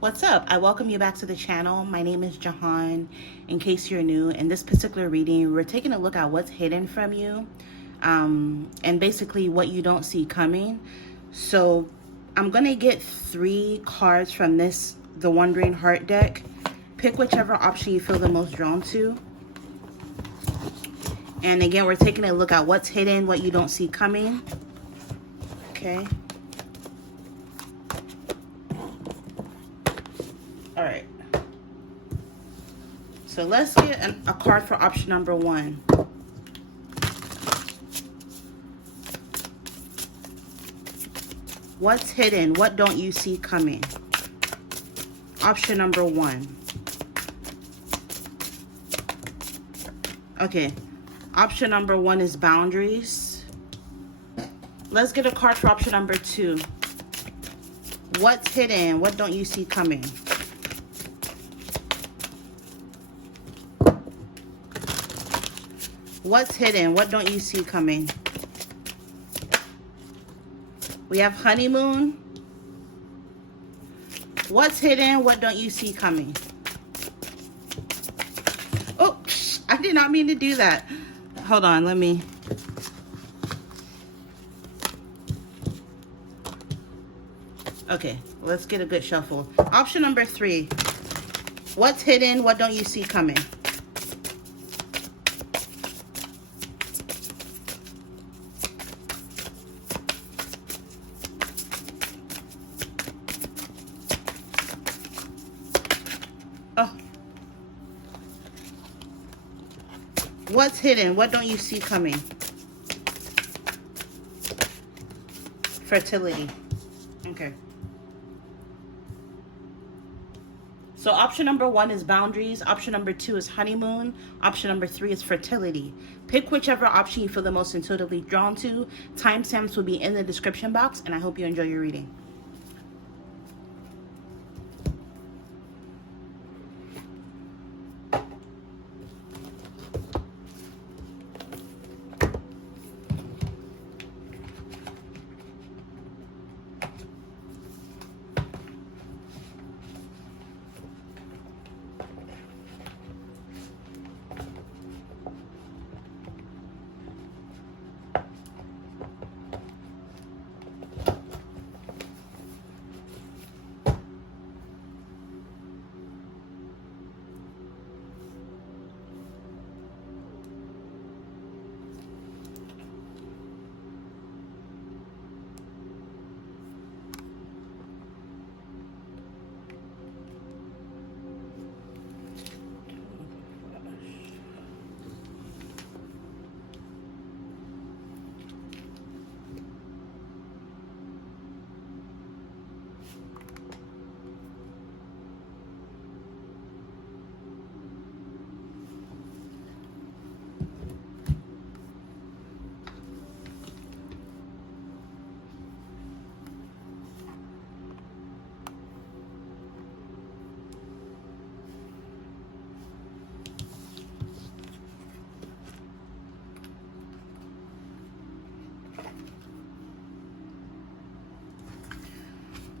What's up? I welcome you back to the channel. My name is Jehan. In case you're new, in this particular reading, we're taking a look at what's hidden from you, and basically what you don't see coming. So I'm going to get 3 cards from the Wandering Heart deck. Pick whichever option you feel the most drawn to. And again, we're taking a look at what's hidden, what you don't see coming. Okay. All right. So let's get a card for option number 1. What's hidden? What don't you see coming? Option number 1. Okay. Option number 1 is boundaries. Let's get a card for option number 2. What's hidden? What don't you see coming? What's hidden? What don't you see coming? We have honeymoon. What's hidden? What don't you see coming? Oh, I did not mean to do that. Hold on, let me. Okay, let's get a good shuffle. Option number 3. What's hidden? What don't you see coming? Oh. What's hidden? What don't you see coming? Fertility. Okay. So option number 1 is boundaries. Option number 2 is honeymoon. Option number 3 is fertility. Pick whichever option you feel the most intuitively drawn to. Timestamps will be in the description box, and I hope you enjoy your reading.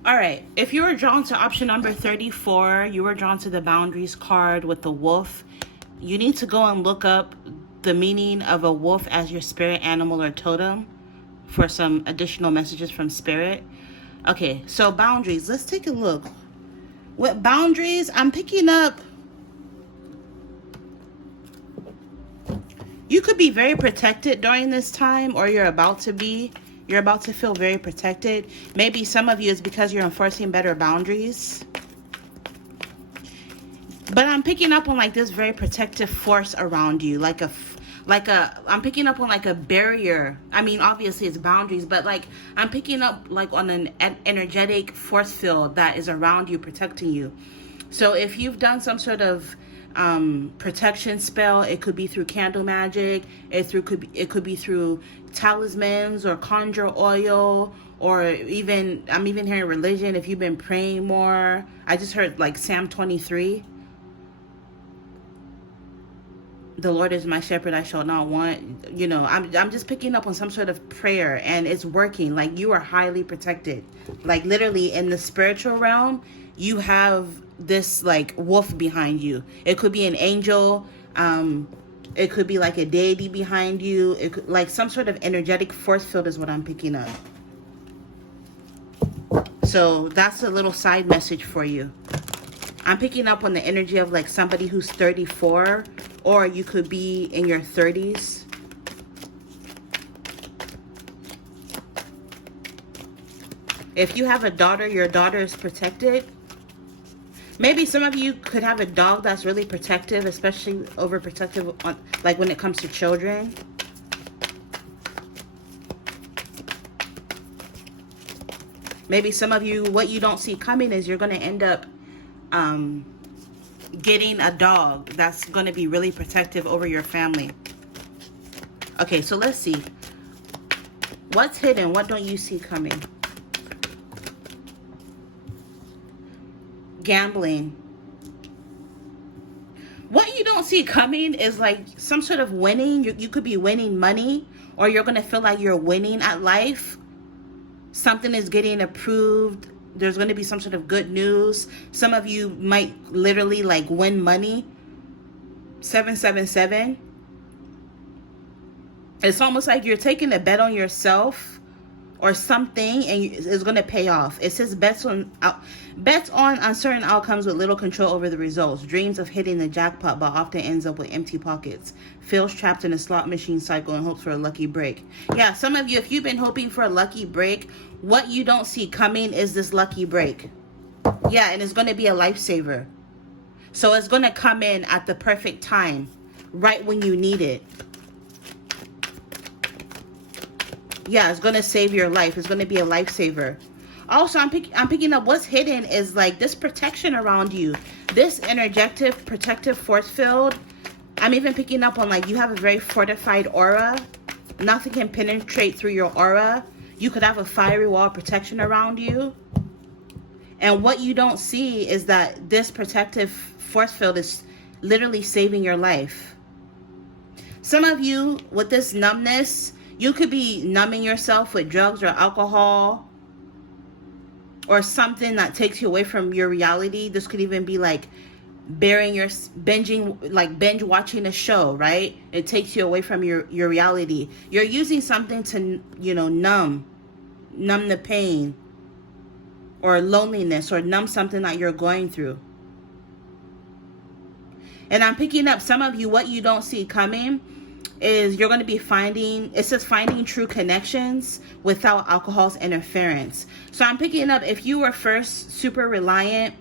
All right, if you were drawn to option number 34, you were drawn to the boundaries card with the wolf. You need to go and look up the meaning of a wolf as your spirit animal or totem for some additional messages from spirit. Okay, so boundaries, let's take a look. With boundaries, I'm picking up, you could be very protected during this time, or you're about to be. You're about to feel very protected. Maybe some of you is because you're enforcing better boundaries. But I'm picking up on like this very protective force around you. I'm picking up on like a barrier. I mean, obviously it's boundaries, but like I'm picking up like on an energetic force field that is around you, protecting you. So if you've done some sort of protection spell, it could be through candle magic, it could be through talismans or conjure oil, or even I'm even hearing religion. If you've been praying more, I just heard like Psalm 23. The Lord is my shepherd, I shall not want. You know, I'm just picking up on some sort of prayer, and it's working. Like, you are highly protected. Like, literally in the spiritual realm, you have this like wolf behind you. It could be an angel. It could be like a deity behind you. It could, like some sort of energetic force field is what I'm picking up. So that's a little side message for you. I'm picking up on the energy of like somebody who's 34, or you could be in your 30s. If you have a daughter, your daughter is protected. Maybe some of you could have a dog that's really protective, especially overprotective on, like when it comes to children. Maybe some of you, what you don't see coming is you're going to end up getting a dog that's going to be really protective over your family. Okay, so let's see. What's hidden? What don't you see coming? Gambling. What you don't see coming is like some sort of winning. You could be winning money, or you're going to feel like you're winning at life. Something is getting approved. There's going to be some sort of good news. Some of you might literally like win money. 777. It's almost like you're taking a bet on yourself or something, and it's going to pay off. It says bets on uncertain outcomes with little control over the results. Dreams of hitting the jackpot, but often ends up with empty pockets. Feels trapped in a slot machine cycle and hopes for a lucky break. Yeah, some of you, if you've been hoping for a lucky break, what you don't see coming is this lucky break. Yeah, and it's going to be a lifesaver. So it's going to come in at the perfect time, right when you need it. Yeah, it's going to save your life. It's going to be a lifesaver. Also, I'm picking up what's hidden is like this protection around you. This energetic protective force field. I'm even picking up on like you have a very fortified aura. Nothing can penetrate through your aura. You could have a fiery wall of protection around you. And what you don't see is that this protective force field is literally saving your life. Some of you with this numbness, you could be numbing yourself with drugs or alcohol or something that takes you away from your reality. This could even be like binge watching a show, right? It takes you away from your reality. You're using something to, numb the pain or loneliness, or numb something that you're going through. And I'm picking up some of you, what you don't see coming is you're going to be finding true connections without alcohol's interference. So I'm picking up, if you were first super reliant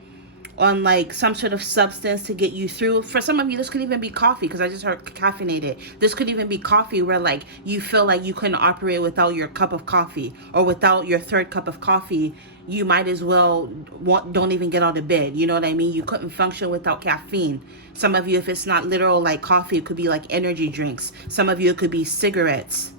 on like some sort of substance to get you through. For some of you, this could even be coffee, because I just heard caffeinated. This could even be coffee where like you feel like you couldn't operate without your cup of coffee, or without your third cup of coffee. You might as well don't even get out of bed. You know what I mean? You couldn't function without caffeine. Some of you, if it's not literal like coffee, it could be like energy drinks. Some of you, it could be cigarettes,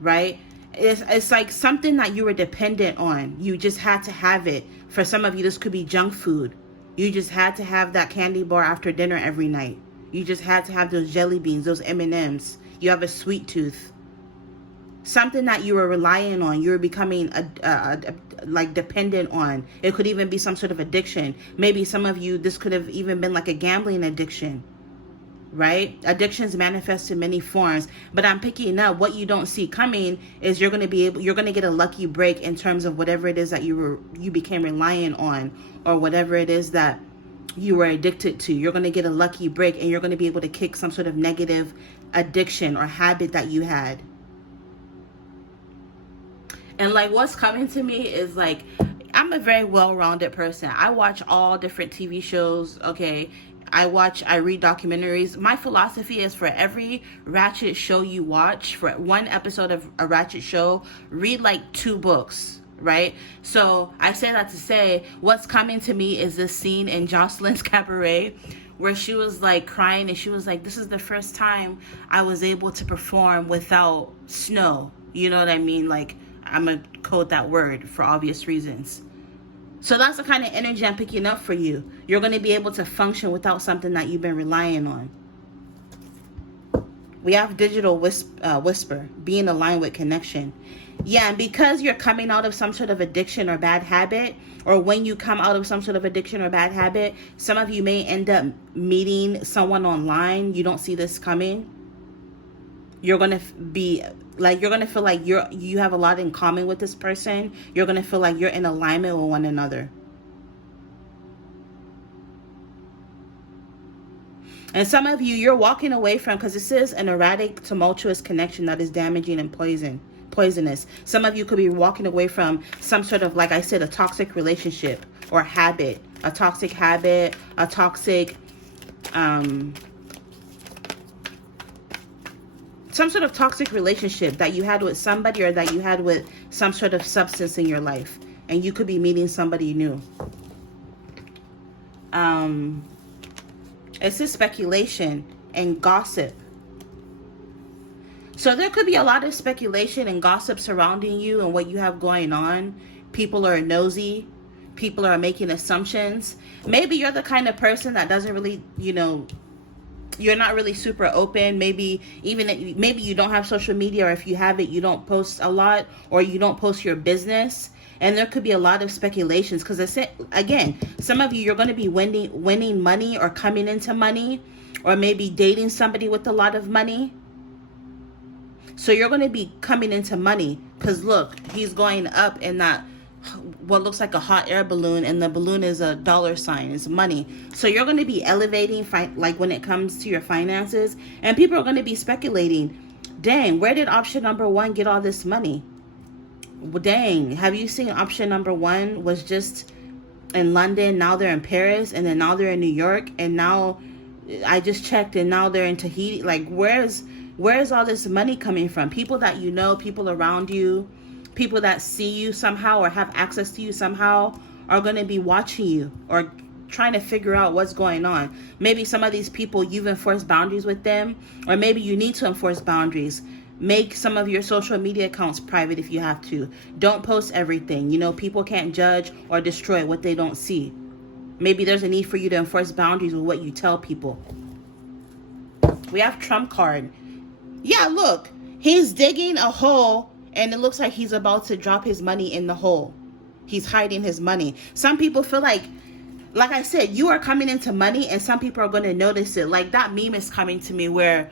right? It's like something that you were dependent on. You just had to have it. For some of you, this could be junk food. You just had to have that candy bar after dinner every night. You just had to have those jelly beans, those M&Ms. You have a sweet tooth. Something that you were relying on, you were becoming like dependent on. It could even be some sort of addiction. Maybe some of you, this could have even been like a gambling addiction, right? Addictions manifest in many forms, but I'm picking up what you don't see coming is you're going to get a lucky break in terms of whatever it is that you became reliant on, or whatever it is that you were addicted to. You're going to get a lucky break, and you're going to be able to kick some sort of negative addiction or habit that you had. And like what's coming to me is like, I'm a very well-rounded person. I watch all different TV shows, okay? I read documentaries. My philosophy is, for every Ratchet show you watch, for one episode of a Ratchet show, read like 2 books, right? So I say that to say, what's coming to me is this scene in Jocelyn's Cabaret where she was like crying, and she was like, this is the first time I was able to perform without snow. You know what I mean? Like, I'm going to code that word for obvious reasons. So that's the kind of energy I'm picking up for you. You're going to be able to function without something that you've been relying on. We have digital whisper, being aligned with connection. Yeah, and because you're coming out of some sort of addiction or bad habit, or when you come out of some sort of addiction or bad habit, some of you may end up meeting someone online. You don't see this coming. You're going to be like, you're going to feel like you have a lot in common with this person. You're going to feel like you're in alignment with one another. And some of you, you're walking away from, because this is an erratic, tumultuous connection that is damaging and poisonous. Some of you could be walking away from some sort of, like I said, a toxic relationship or habit, a toxic habit, a toxic, some sort of toxic relationship that you had with somebody, or that you had with some sort of substance in your life. And you could be meeting somebody new. It's just speculation and gossip. So there could be a lot of speculation and gossip surrounding you and what you have going on. People are nosy. People are making assumptions. Maybe you're the kind of person that doesn't really, you're not really super open. Maybe you don't have social media, or if you have it, you don't post a lot, or you don't post your business. And there could be a lot of speculations, because again, some of you, you're going to be winning money, or coming into money, or maybe dating somebody with a lot of money. So you're going to be coming into money, because look, he's going up in that what looks like a hot air balloon, and the balloon is a dollar sign. It's money. So you're going to be elevating, like when it comes to your finances, and people are going to be speculating, dang, where did option number 1 get all this money? Dang, have you seen option number 1 was just in London, now they're in Paris, and then now they're in New York, and now I just checked, and now they're in Tahiti. Like, where's all this money coming from? People that you know, people around you, people that see you somehow or have access to you somehow are going to be watching you or trying to figure out what's going on. Maybe some of these people, you've enforced boundaries with them, or maybe you need to enforce boundaries. Make some of your social media accounts private if you have to. Don't post everything. People can't judge or destroy what they don't see. Maybe there's a need for you to enforce boundaries with what you tell people. We have Trump card. Yeah, look. He's digging a hole, and it looks like he's about to drop his money in the hole. He's hiding his money. Some people feel like I said, you are coming into money, and some people are going to notice it. Like that meme is coming to me where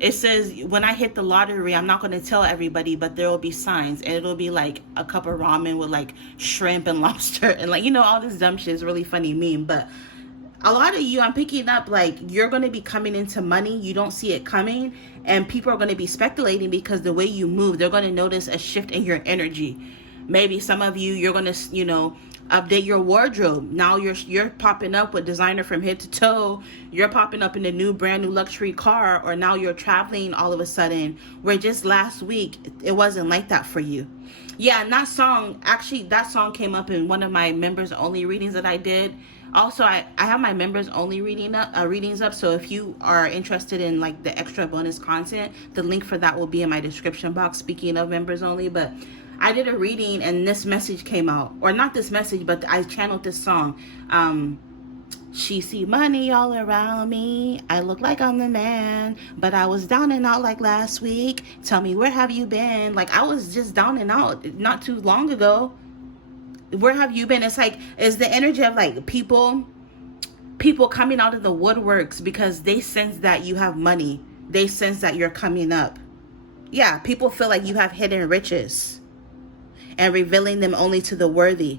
it says, when I hit the lottery, I'm not going to tell everybody, but there will be signs, and it'll be like a cup of ramen with like shrimp and lobster and all this dumb shit. Is really funny meme. But a lot of you, I'm picking up, like, you're going to be coming into money. You don't see it coming, and people are going to be speculating because the way you move, they're going to notice a shift in your energy. Maybe some of you, you're going to, update your wardrobe. Now you're popping up with designer from head to toe. You're popping up in a brand new luxury car, or now you're traveling all of a sudden, where just last week it wasn't like that for you. Yeah, and that song came up in one of my members only readings that I did. Also, I have my members only readings up, so if you are interested in like the extra bonus content, the link for that will be in my description box, speaking of members only. But I did a reading, and this message came out, or not this message, but I channeled this song. She see money all around me. I look like I'm the man, but I was down and out like last week. Tell me, where have you been? Like, I was just down and out not too long ago. Where have you been? It's like, it's the energy of like people coming out of the woodworks because they sense that you have money. They sense that you're coming up. Yeah, people feel like you have hidden riches, and revealing them only to the worthy.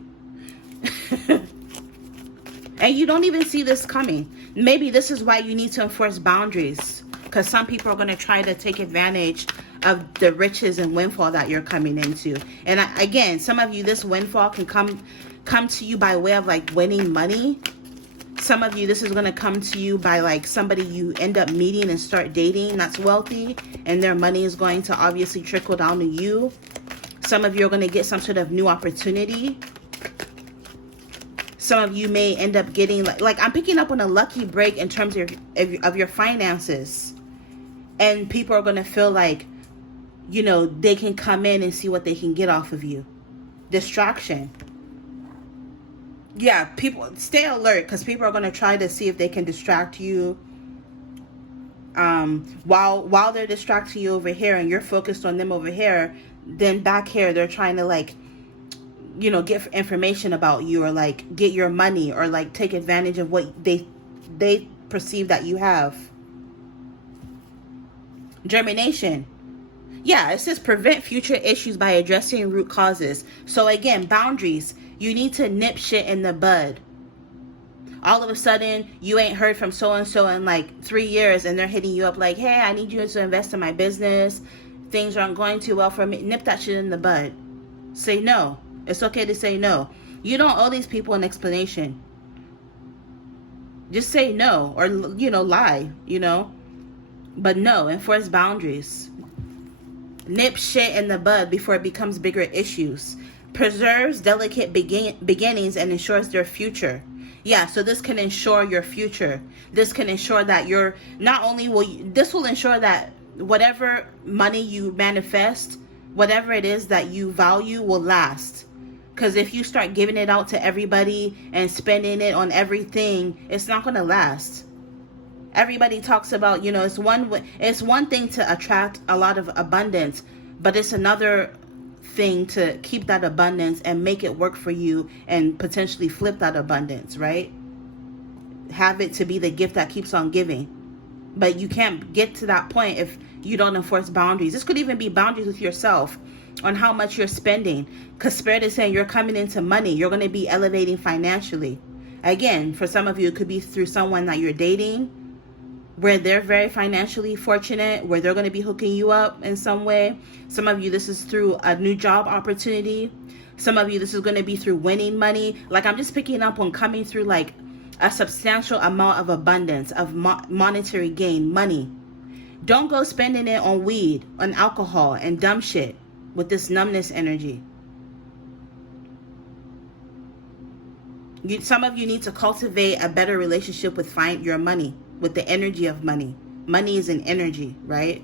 And you don't even see this coming. Maybe this is why you need to enforce boundaries, because some people are going to try to take advantage of the riches and windfall that you're coming into. And again, some of you, this windfall can come to you by way of like winning money. Some of you, this is going to come to you by like somebody you end up meeting and start dating that's wealthy, and their money is going to obviously trickle down to you. Some of you are going to get some sort of new opportunity. Some of you may end up getting like I'm picking up on a lucky break in terms of your finances. And people are going to feel like, they can come in and see what they can get off of you. Distraction. Yeah, people stay alert, because people are going to try to see if they can distract you. while they're distracting you over here and you're focused on them over here, then back here they're trying to like, get information about you, or like get your money, or like take advantage of what they perceive that you have. Germination. Yeah, it says prevent future issues by addressing root causes. So again, boundaries. You need to nip shit in the bud. All of a sudden, you ain't heard from so-and-so in like 3 years, and they're hitting you up like, hey, I need you to invest in my business. Things aren't going too well for me. Nip that shit in the bud. Say no. It's okay to say no. You don't owe these people an explanation. Just say no, or, lie, But no, enforce boundaries. Nip shit in the bud before it becomes bigger issues. Preserves delicate beginnings and ensures their future. Yeah, so this can ensure your future. This can ensure that you're not only this will ensure that whatever money you manifest, whatever it is that you value, will last. Because if you start giving it out to everybody and spending it on everything, it's not going to last. Everybody talks about, it's one thing to attract a lot of abundance, but it's another thing to keep that abundance and make it work for you and potentially flip that abundance, right? Have it to be the gift that keeps on giving. But you can't get to that point if you don't enforce boundaries. This could even be boundaries with yourself on how much you're spending, because Spirit is saying you're coming into money. You're going to be elevating financially. Again, for some of you, it could be through someone that you're dating, where they're very financially fortunate, where they're going to be hooking you up in some way. Some of you, this is through a new job opportunity. Some of you, this is going to be through winning money. Like, I'm just picking up on coming through like a substantial amount of abundance, of monetary gain, money. Don't go spending it on weed, on alcohol, and dumb shit with this numbness energy. Some of you need to cultivate a better relationship with your money, with the energy of money. Money is an energy, right?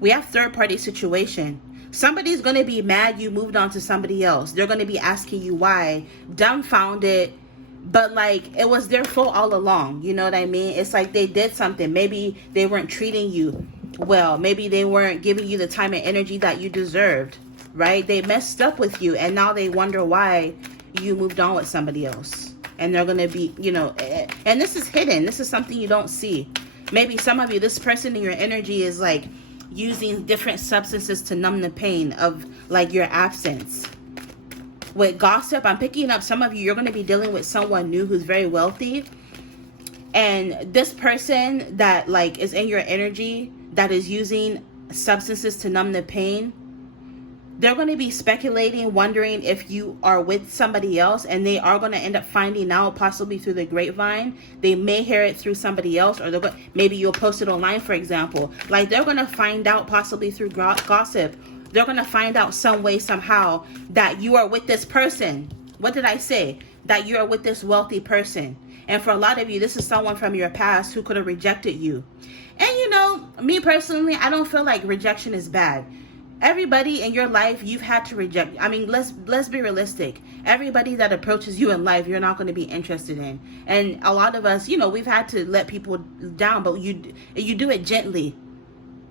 We have third-party situation. Somebody's going to be mad you moved on to somebody else. They're going to be asking you why, dumbfounded, but like it was their fault all along. You know what I mean? It's like they did something. Maybe they weren't treating you well. Maybe they weren't giving you the time and energy that you deserved, right? They messed up with you, and now they wonder why you moved on with somebody else. And they're going to be, and this is hidden. This is something you don't see. Maybe some of you, this person in your energy is like using different substances to numb the pain of like your absence. With gossip, I'm picking up some of you, you're going to be dealing with someone new who's very wealthy. And this person that like is in your energy that is using substances to numb the pain, they're going to be speculating, wondering if you are with somebody else, and they are going to end up finding out possibly through the grapevine. They may hear it through somebody else, or maybe you'll post it online, for example. Like, they're going to find out possibly through gossip. They're going to find out some way, somehow, that you are with this person. What did I say? That you are with this wealthy person. And for a lot of you, this is someone from your past who could have rejected you. And me personally, I don't feel like rejection is bad. Everybody in your life you've had to reject. I mean, let's be realistic. Everybody that approaches you in life, you're not going to be interested in. And a lot of us, we've had to let people down, but you do it gently.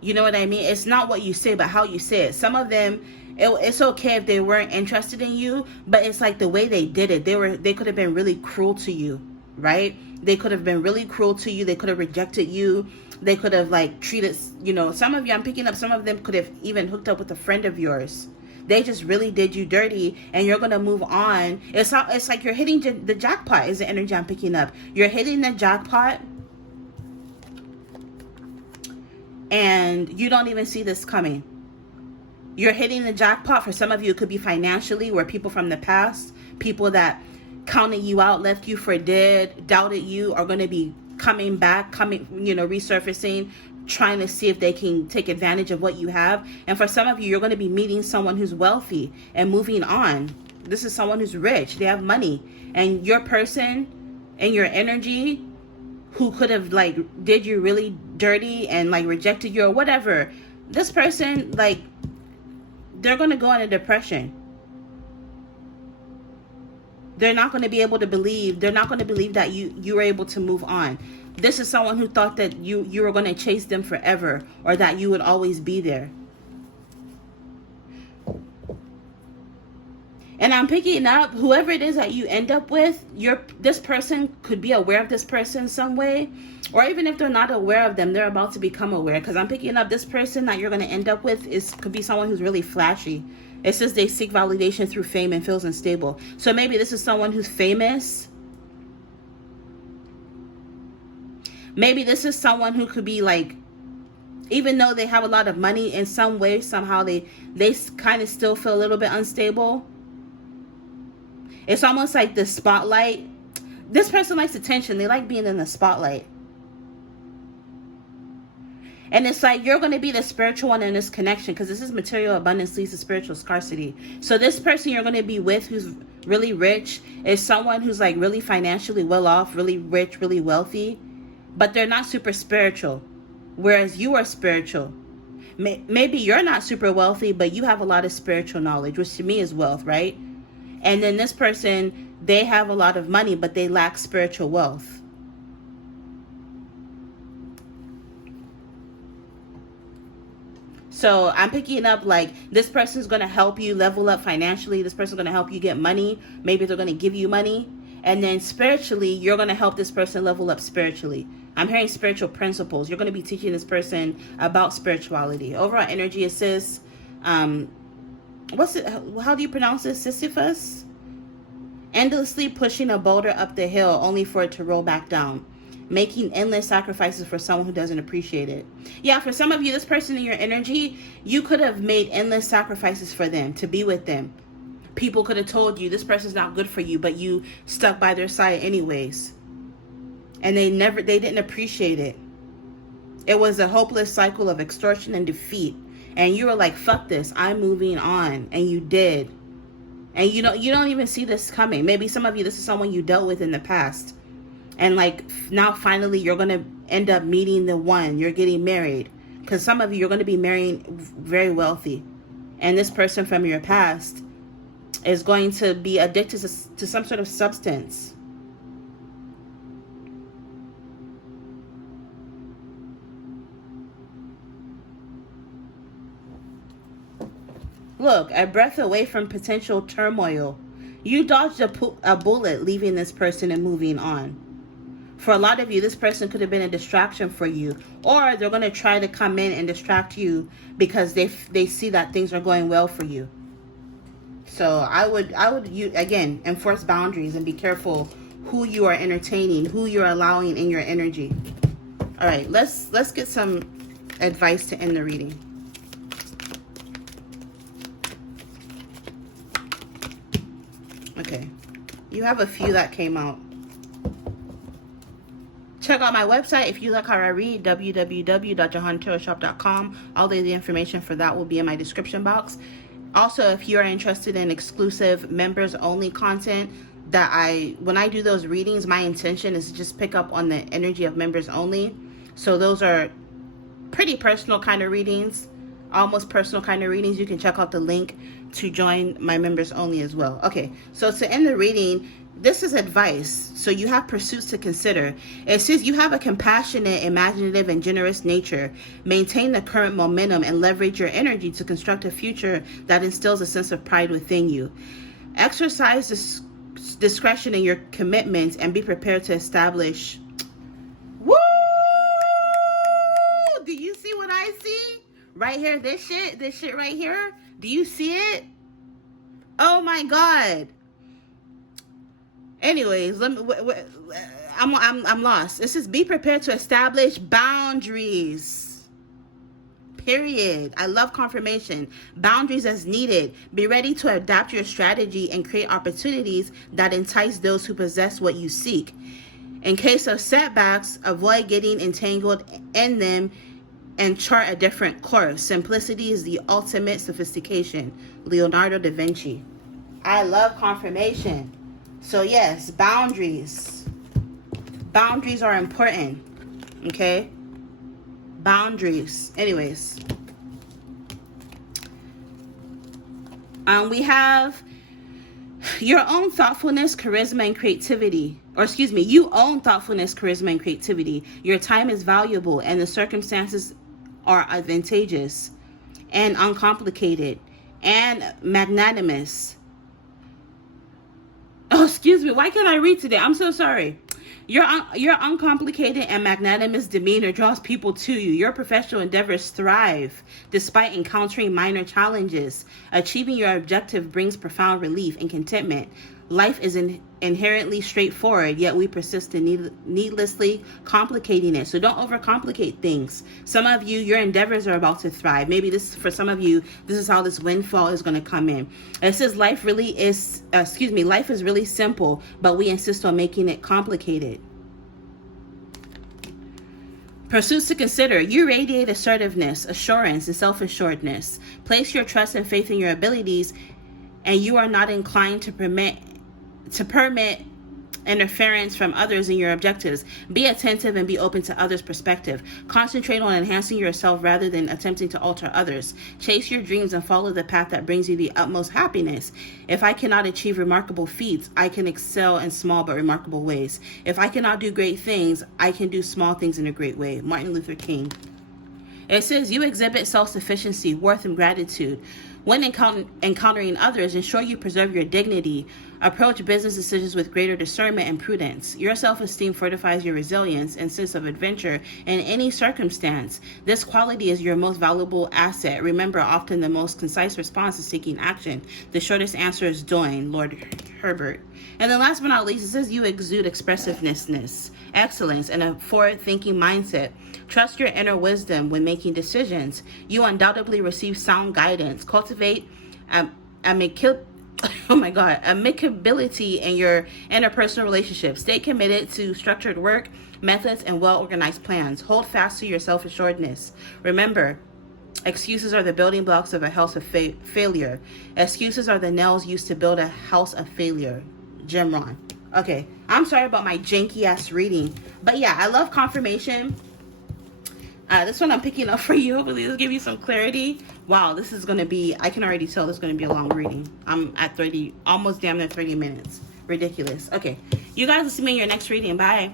You know what I mean? It's not what you say, but how you say it. Some of them, it's okay if they weren't interested in you, but it's like the way they did it. They could have been really cruel to you, right? They could have been really cruel to you. They could have rejected you. They could have like treated, some of you, I'm picking up, some of them could have even hooked up with a friend of yours. They just really did you dirty, and you're going to move on. It's like you're hitting the jackpot is the energy I'm picking up. You're hitting the jackpot, and you don't even see this coming. You're hitting the jackpot. For some of you, it could be financially, where people from the past, people that counted you out, left you for dead, doubted you, are going to be coming back, resurfacing, trying to see if they can take advantage of what you have. And for some of you, you're going to be meeting someone who's wealthy and moving on. This is someone who's rich. They have money. And your person and your energy who could have like did you really dirty and like rejected you or whatever, this person, like, they're going to go into depression. They're not going to be able to believe. They're not going to believe that you were able to move on. This is someone who thought that you were going to chase them forever, or that you would always be there. And I'm picking up whoever it is that you end up with, this person could be aware of this person some way. Or even if they're not aware of them, they're about to become aware. Because I'm picking up this person that you're going to end up with could be someone who's really flashy. It says they seek validation through fame and feels unstable. So maybe this is someone who's famous. Maybe this is someone who could be like, even though they have a lot of money, in some way, somehow they kind of still feel a little bit unstable. It's almost like the spotlight. This person likes attention. They like being in the spotlight. And it's like you're going to be the spiritual one in this connection, because this is material abundance leads to spiritual scarcity. So this person you're going to be with who's really rich is someone who's like really financially well off, really rich, really wealthy, but they're not super spiritual, whereas you are spiritual. Maybe you're not super wealthy, but you have a lot of spiritual knowledge, which to me is wealth, right? And then this person, they have a lot of money, but they lack spiritual wealth. So I'm picking up like this person's going to help you level up financially. This person's going to help you get money. Maybe they're going to give you money. And then spiritually, you're going to help this person level up spiritually. I'm hearing spiritual principles. You're going to be teaching this person about spirituality. Overall energy is sis. What's it? How do you pronounce this? Sisyphus? Endlessly pushing a boulder up the hill only for it to roll back down. Making endless sacrifices for someone who doesn't appreciate it. Yeah, for some of you, this person in your energy, you could have made endless sacrifices for them, to be with them. People could have told you this person's not good for you, but you stuck by their side anyways. And they didn't appreciate it. It was a hopeless cycle of extortion and defeat. And you were like, fuck this, I'm moving on. And you did. And you don't even see this coming. Maybe some of you, this is someone you dealt with in the past. And like now finally you're going to end up meeting the one. You're getting married. Because some of you, you're going to be marrying very wealthy. And this person from your past is going to be addicted to some sort of substance. Look, a breath away from potential turmoil. You dodged a bullet leaving this person and moving on. For a lot of you, this person could have been a distraction for you. Or they're going to try to come in and distract you because they see that things are going well for you. So I would again, enforce boundaries and be careful who you are entertaining, who you're allowing in your energy. All right, let's get some advice to end the reading. Okay, you have a few that came out. Check out my website if you like how I read, www.jehantarotshop.com. All of the information for that will be in my description box. Also, if you are interested in exclusive members only content, when I do those readings, my intention is to just pick up on the energy of members only. So those are pretty personal kind of readings, almost personal kind of readings. You can check out the link to join my members only as well. Okay, so to end the reading, this is advice. So you have pursuits to consider. It says you have a compassionate, imaginative, and generous nature. Maintain the current momentum and leverage your energy to construct a future that instills a sense of pride within you. Exercise discretion in your commitments and be prepared to establish. Woo! Do you see what I see? Right here, this shit right here. Do you see it? Oh my God. Anyways, I'm lost. It says be prepared to establish boundaries. Period. I love confirmation. Boundaries as needed. Be ready to adapt your strategy and create opportunities that entice those who possess what you seek. In case of setbacks, avoid getting entangled in them and chart a different course. Simplicity is the ultimate sophistication. Leonardo da Vinci. I love confirmation. So yes, boundaries. Boundaries are important. Okay? Boundaries. Anyways. We have Your own thoughtfulness, charisma, and creativity, or excuse me, you own thoughtfulness, charisma, and creativity. Your time is valuable and the circumstances are advantageous and uncomplicated and magnanimous. Oh, excuse me. Why can't I read today? I'm so sorry. Your uncomplicated and magnanimous demeanor draws people to you. Your professional endeavors thrive despite encountering minor challenges. Achieving your objective brings profound relief and contentment. Life is inherently straightforward, yet we persist in needlessly complicating it. So don't overcomplicate things. Some of you, your endeavors are about to thrive. Maybe this, for some of you, this is how this windfall is going to come in. It says life is really simple, but we insist on making it complicated. Pursuits to consider. You radiate assertiveness, assurance, and self-assuredness. Place your trust and faith in your abilities, and you are not inclined to permit interference from others in your objectives. Be attentive and be open to others' perspective. Concentrate on enhancing yourself rather than attempting to alter others. Chase your dreams and follow the path that brings you the utmost happiness. If I cannot achieve remarkable feats, I can excel in small but remarkable ways. If I cannot do great things, I can do small things in a great way. Martin Luther King. It says you exhibit self-sufficiency, worth, and gratitude. When encountering others, ensure you preserve your dignity. Approach business decisions with greater discernment and prudence. Your self-esteem fortifies your resilience and sense of adventure in any circumstance. This quality is your most valuable asset. Remember, often the most concise response is taking action. The shortest answer is doing. Lord Herbert. And then last but not least, it says you exude expressiveness, excellence, and a forward-thinking mindset. Trust your inner wisdom when making decisions. You undoubtedly receive sound guidance. Cultivate amicability in your interpersonal relationships. Stay committed to structured work, methods, and well-organized plans. Hold fast to your self-assuredness. Remember, excuses are the building blocks of a house of failure. Excuses are the nails used to build a house of failure. Jim Rohn. Okay, I'm sorry about my janky-ass reading. But yeah, I love confirmation. This one I'm picking up for you. Hopefully this will give you some clarity. Wow, this is going to be, I can already tell this is going to be a long reading. I'm at 30, almost damn near 30 minutes. Ridiculous. Okay, you guys will see me in your next reading. Bye.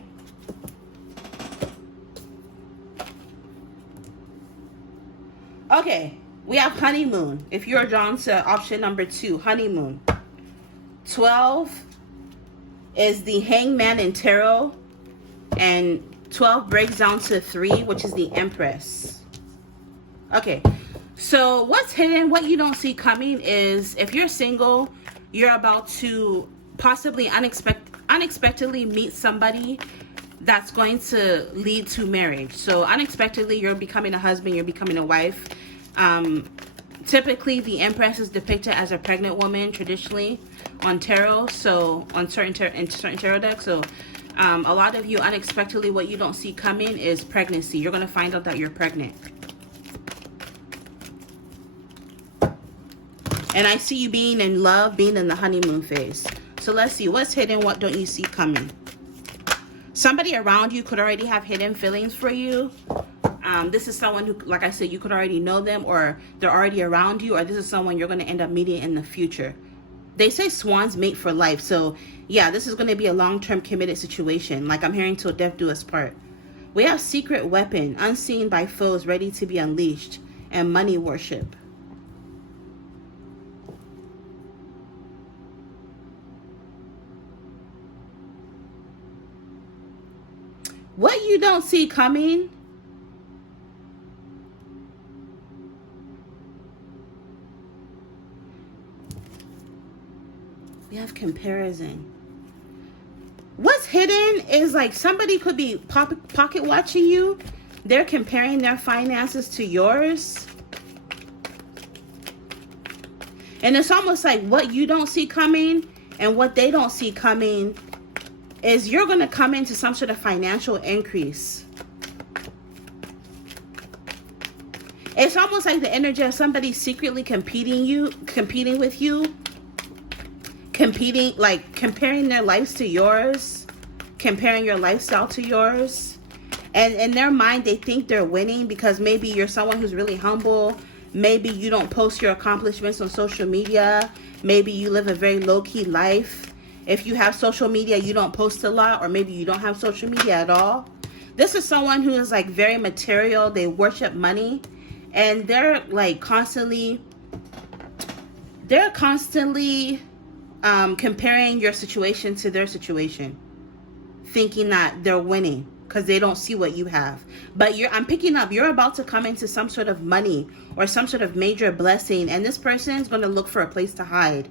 Okay, we have Honeymoon. If you're drawn to option number 2, Honeymoon. 12 is the Hangman in Tarot, and 12 breaks down to 3, which is the Empress. Okay, so what's hidden, what you don't see coming is if you're single, you're about to possibly unexpectedly meet somebody that's going to lead to marriage. So unexpectedly, you're becoming a husband, you're becoming a wife. Typically, the Empress is depicted as a pregnant woman traditionally on tarot, so on certain tarot decks. So a lot of you, unexpectedly, what you don't see coming is pregnancy. You're going to find out that you're pregnant. And I see you being in love, being in the honeymoon phase. So let's see, what's hidden, what don't you see coming? Somebody around you could already have hidden feelings for you. This is someone who, like I said, you could already know them, or they're already around you, or this is someone you're going to end up meeting in the future. They say swans mate for life. So yeah, this is going to be a long-term committed situation. Like I'm hearing till death do us part. We have secret weapon, unseen by foes, ready to be unleashed, and money worship. What you don't see coming, we have comparison. What's hidden is like somebody could be pocket watching you. They're comparing their finances to yours. And it's almost like what you don't see coming and what they don't see coming is you're going to come into some sort of financial increase. It's almost like the energy of somebody secretly competing with you. Like comparing their lives to yours, comparing your lifestyle to yours. And in their mind, they think they're winning because maybe you're someone who's really humble. Maybe you don't post your accomplishments on social media. Maybe you live a very low-key life. If you have social media, you don't post a lot, or maybe you don't have social media at all. This is someone who is like very material. They worship money, and they're constantly comparing your situation to their situation, thinking that they're winning because they don't see what you have. But I'm picking up, you're about to come into some sort of money or some sort of major blessing, and this person is going to look for a place to hide.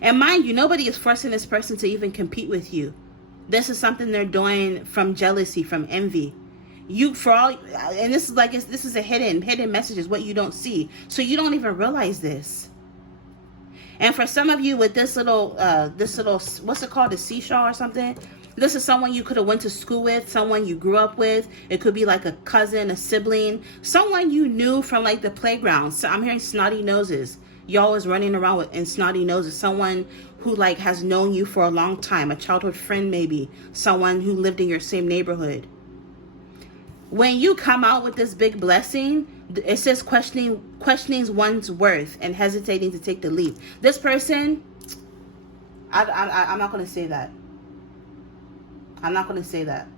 And mind you, nobody is forcing this person to even compete with you. This is something they're doing from jealousy, from envy. And this is a hidden message, is what you don't see. So you don't even realize this. And for some of you with this little, what's it called, a seashell or something? This is someone you could have went to school with, someone you grew up with. It could be like a cousin, a sibling, someone you knew from like the playground. So I'm hearing snotty noses. Y'all was running around in snotty noses. Someone who like has known you for a long time, a childhood friend maybe, someone who lived in your same neighborhood. When you come out with this big blessing, it says questioning one's worth and hesitating to take the leap. This person, I'm not going to say that. I'm not going to say that.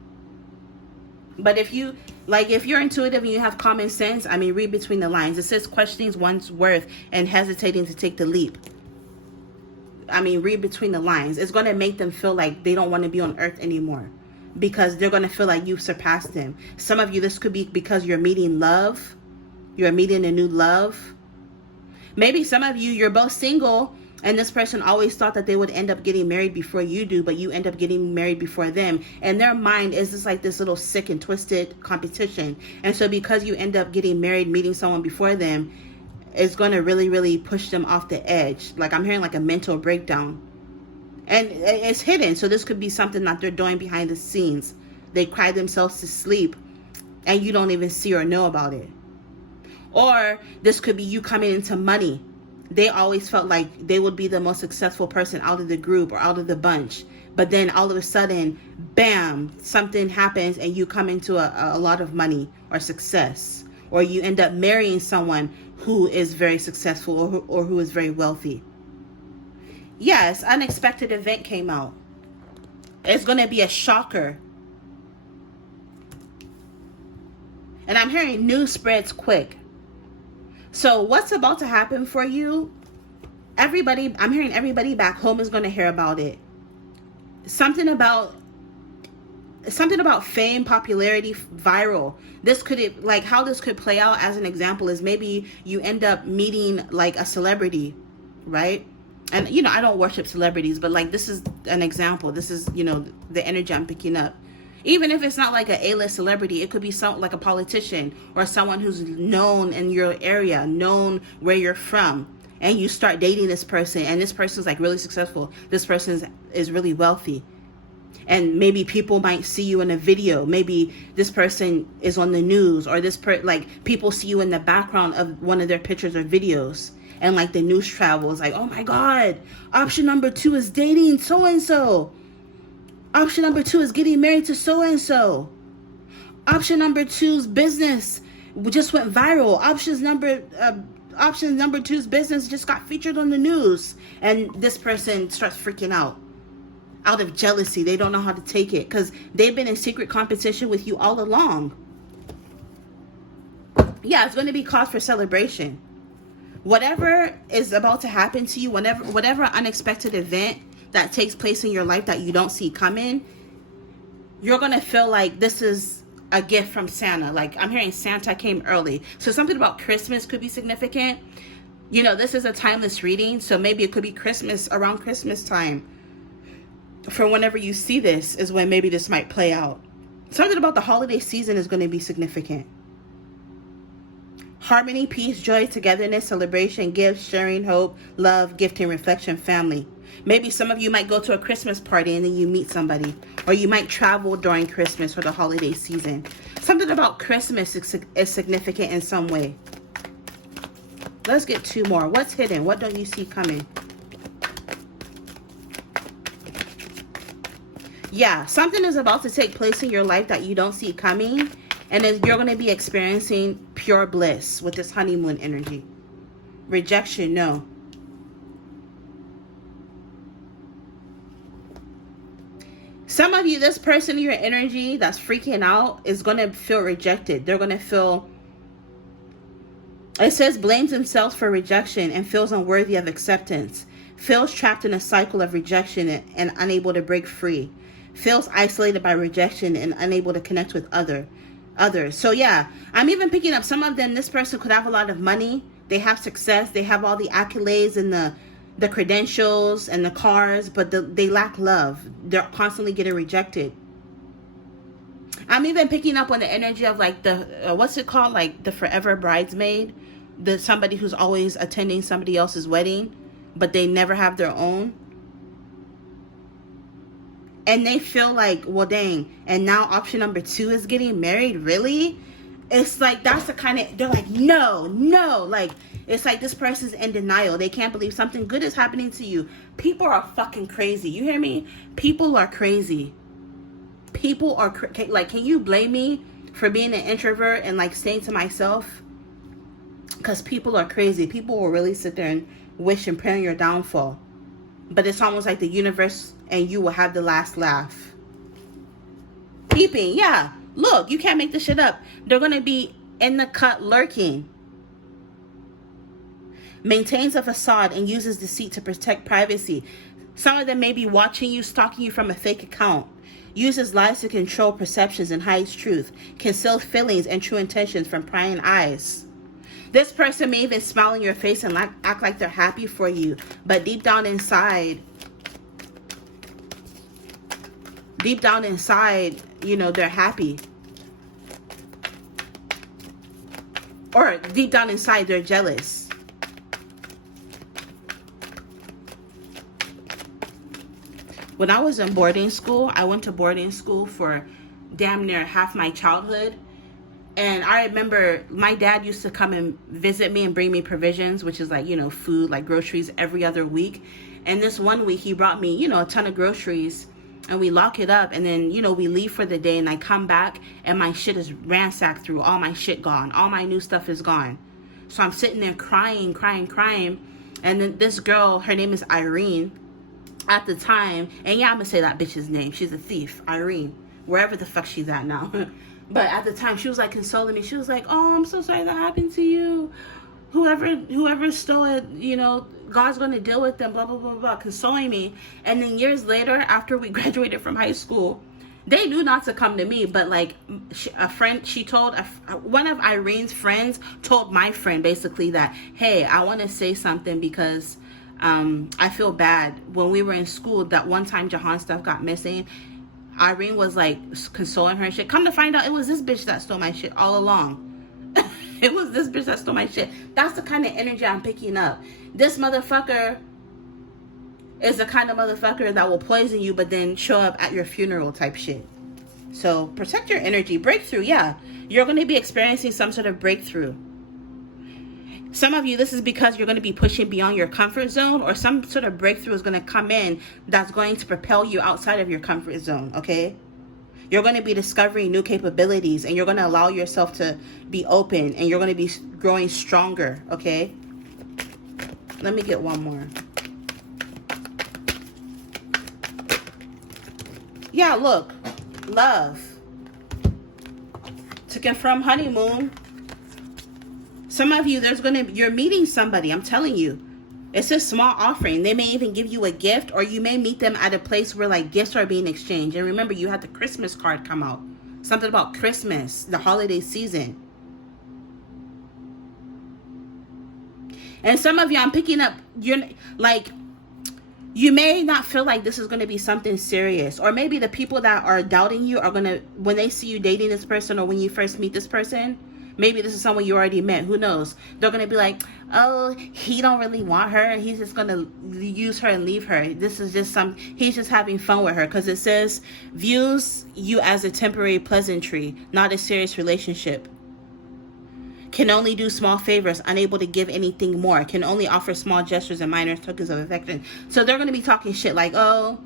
But if you're intuitive and you have common sense, read between the lines. It says questioning one's worth and hesitating to take the leap. Read between the lines. It's going to make them feel like they don't want to be on earth anymore, because they're going to feel like you've surpassed them. Some of you, this could be because you're meeting love. You're meeting a new love. Maybe some of you, you're both single, and this person always thought that they would end up getting married before you do, but you end up getting married before them. And their mind is just like this little sick and twisted competition. And so because you end up getting married, meeting someone before them, it's going to really, really push them off the edge. Like I'm hearing like a mental breakdown. And it's hidden. So this could be something that they're doing behind the scenes. They cry themselves to sleep and you don't even see or know about it. Or this could be you coming into money. They always felt like they would be the most successful person out of the group or out of the bunch. But then all of a sudden, bam, something happens and you come into a lot of money or success. Or you end up marrying someone who is very successful or who is very wealthy. Yes, unexpected event came out. It's going to be a shocker. And I'm hearing news spreads quick. So what's about to happen for you? I'm hearing everybody back home is going to hear about it. Something about fame, popularity, viral. How this could play out as an example is maybe you end up meeting like a celebrity, right? And, I don't worship celebrities, but like this is an example. This is, the energy I'm picking up. Even if it's not like an A-list celebrity, it could be like a politician or someone who's known in your area, known where you're from. And you start dating this person, and this person's like really successful. This person is really wealthy. And maybe people might see you in a video. Maybe this person is on the news, or people see you in the background of one of their pictures or videos. And like the news travels, like, oh my God, option number 2 is dating so-and-so. Option number 2 is getting married to so-and-so. Option number 2's business just went viral. Option number 2's business just got featured on the news. And this person starts freaking out of jealousy. They don't know how to take it because they've been in secret competition with you all along. Yeah, it's going to be cause for celebration. Whatever is about to happen to you, whatever unexpected event that takes place in your life that you don't see coming, you're going to feel like this is a gift from Santa. Like I'm hearing Santa came early. So something about Christmas could be significant. This is a timeless reading. So maybe it could be Christmas, around Christmas time. For whenever you see this is when maybe this might play out. Something about the holiday season is going to be significant. Harmony, peace, joy, togetherness, celebration, gifts, sharing, hope, love, gifting, reflection, family. Maybe some of you might go to a Christmas party and then you meet somebody. Or you might travel during Christmas or the holiday season. Something about Christmas is significant in some way. Let's get 2 more. What's hidden? What don't you see coming? Yeah, something is about to take place in your life that you don't see coming. And then you're going to be experiencing pure bliss with this honeymoon energy. Rejection, no. Some of you, this person in your energy that's freaking out is going to feel rejected. They're going to feel, it says, blames themselves for rejection and feels unworthy of acceptance. Feels trapped in a cycle of rejection and unable to break free. Feels isolated by rejection and unable to connect with others. So yeah, I'm even picking up some of them. This person could have a lot of money. They have success. They have all the accolades and the credentials and the cars, but they lack love. They're constantly getting rejected. I'm even picking up on the energy of like the, what's it called? Like the forever bridesmaid. Somebody who's always attending somebody else's wedding, but they never have their own. And they feel like, well, dang. And now option number 2 is getting married. Really? It's like, that's the kind of, they're like, no. Like, it's like this person's in denial. They can't believe something good is happening to you. People are fucking crazy. You hear me? People are crazy. People are, like, can you blame me for being an introvert and like staying to myself? Because people are crazy. People will really sit there and wish and pray on your downfall. But it's almost like the universe and you will have the last laugh. Peeping, yeah. Look, you can't make this shit up. They're going to be in the cut lurking. Maintains a facade and uses deceit to protect privacy. Some of them may be watching you, stalking you from a fake account. Uses lies to control perceptions and hides truth. Conceals feelings and true intentions from prying eyes. This person may even smile in your face and act like they're happy for you. But deep down inside, you know, they're happy. Or deep down inside, they're jealous. When I was in boarding school, I went to boarding school for damn near half my childhood. And I remember my dad used to come and visit me and bring me provisions, which is like, you know, food, like groceries every other week. And this one week he brought me, you know, a ton of groceries, and we lock it up. And then, you know, we leave for the day and I come back and my shit is ransacked through. All my shit gone. All my new stuff is gone. So I'm sitting there crying. And then this girl, her name is Irene at the time. And yeah, I'm going to say that bitch's name. She's a thief. Irene. Wherever the fuck she's at now. But at the time, she was like consoling me. She was like, oh, I'm so sorry that happened to you. Whoever stole it, you know, God's going to deal with them, blah, blah, blah, blah, consoling me. And then years later, after we graduated from high school, they knew not to come to me. But like a friend, she told, one of Irene's friends told my friend basically that, hey, I want to say something because I feel bad. When we were in school, that one time Jehan stuff got missing, Irene was like consoling her and shit. Come to find out, it was this bitch that stole my shit all along. It was this bitch that stole my shit. That's the kind of energy I'm picking up. This motherfucker is the kind of motherfucker that will poison you but then show up at your funeral type shit. So protect your energy. Breakthrough, yeah. You're going to be experiencing some sort of breakthrough. Some of you, this is because you're going to be pushing beyond your comfort zone, or some sort of breakthrough is going to come in that's going to propel you outside of your comfort zone, okay? You're going to be discovering new capabilities, and you're going to allow yourself to be open, and you're going to be growing stronger, okay? Let me get one more. Yeah, look. Love. To confirm honeymoon. Some of you, you're meeting somebody, I'm telling you. It's a small offering. They may even give you a gift, or you may meet them at a place where like gifts are being exchanged. And remember, you had the Christmas card come out. Something about Christmas, the holiday season. And some of you, I'm picking up, you may not feel like this is going to be something serious. Or maybe the people that are doubting you are going to, when they see you dating this person, or when you first meet this person, maybe this is someone you already met. Who knows? They're going to be like, oh, he don't really want her. He's just going to use her and leave her. This is just he's just having fun with her. Because it says, views you as a temporary pleasantry, not a serious relationship. Can only do small favors, unable to give anything more. Can only offer small gestures and minor tokens of affection. So they're going to be talking shit like, oh,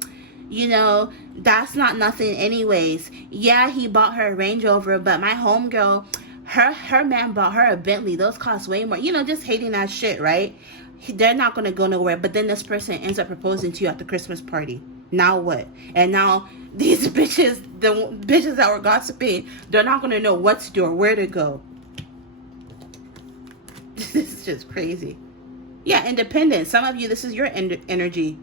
You know, that's not nothing anyways. Yeah, he bought her a Range Rover, but my homegirl, her man bought her a Bentley. Those cost way more. You know, just hating that shit, right? They're not going to go nowhere. But then this person ends up proposing to you at the Christmas party. Now what? And now these bitches, the bitches that were gossiping, they're not going to know what to do or where to go. This is just crazy. Yeah, independence. Some of you, this is your energy.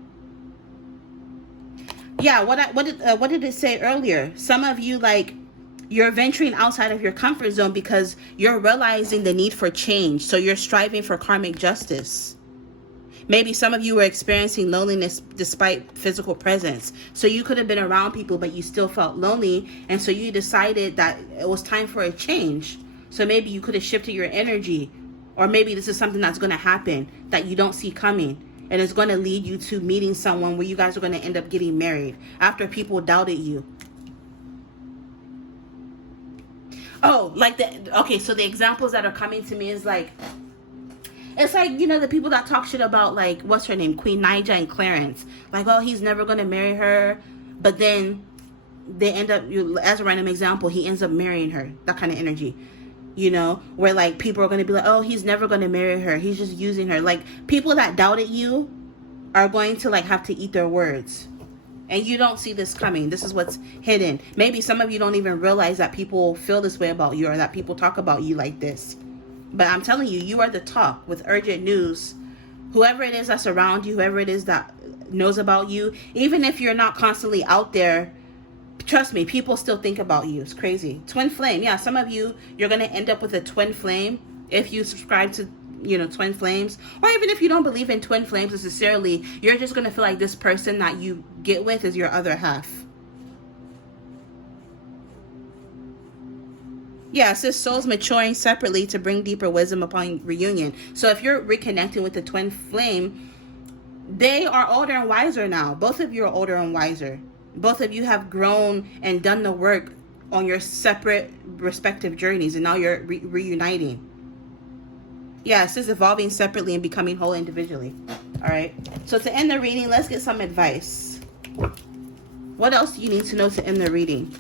Yeah, what did it say earlier? Some of you, like, you're venturing outside of your comfort zone because you're realizing the need for change. So you're striving for karmic justice. Maybe some of you were experiencing loneliness despite physical presence. So you could have been around people, but you still felt lonely. And so you decided that it was time for a change. So maybe you could have shifted your energy. Or maybe this is something that's going to happen that you don't see coming. And it's going to lead you to meeting someone where you guys are going to end up getting married after people doubted you. Oh, like okay, so the examples that are coming to me is like, it's like, you know, the people that talk shit about, like, what's her name? Queen Naija and Clarence. Like, oh, he's never going to marry her. But then they end up, as a random example, he ends up marrying her. That kind of energy. You know, where like people are going to be like, oh, he's never going to marry her. He's just using her. Like, people that doubted you are going to like have to eat their words. And you don't see this coming. This is what's hidden. Maybe some of you don't even realize that people feel this way about you or that people talk about you like this. But I'm telling you, you are the talk with urgent news. Whoever it is that's around you, whoever it is that knows about you, even if you're not constantly out there, trust me, people still think about you. It's crazy. Twin flame. Yeah, some of you, you're going to end up with a twin flame if you subscribe to, you know, twin flames. Or even if you don't believe in twin flames necessarily, you're just going to feel like this person that you get with is your other half. Yeah, it says souls maturing separately to bring deeper wisdom upon reunion. So if you're reconnecting with the twin flame, they are older and wiser now. Both of you are older and wiser. Both of you have grown and done the work on your separate respective journeys, and now you're reuniting. Yeah, it says evolving separately and becoming whole individually. All right. So to end the reading, let's get some advice. What else do you need to know to end the reading?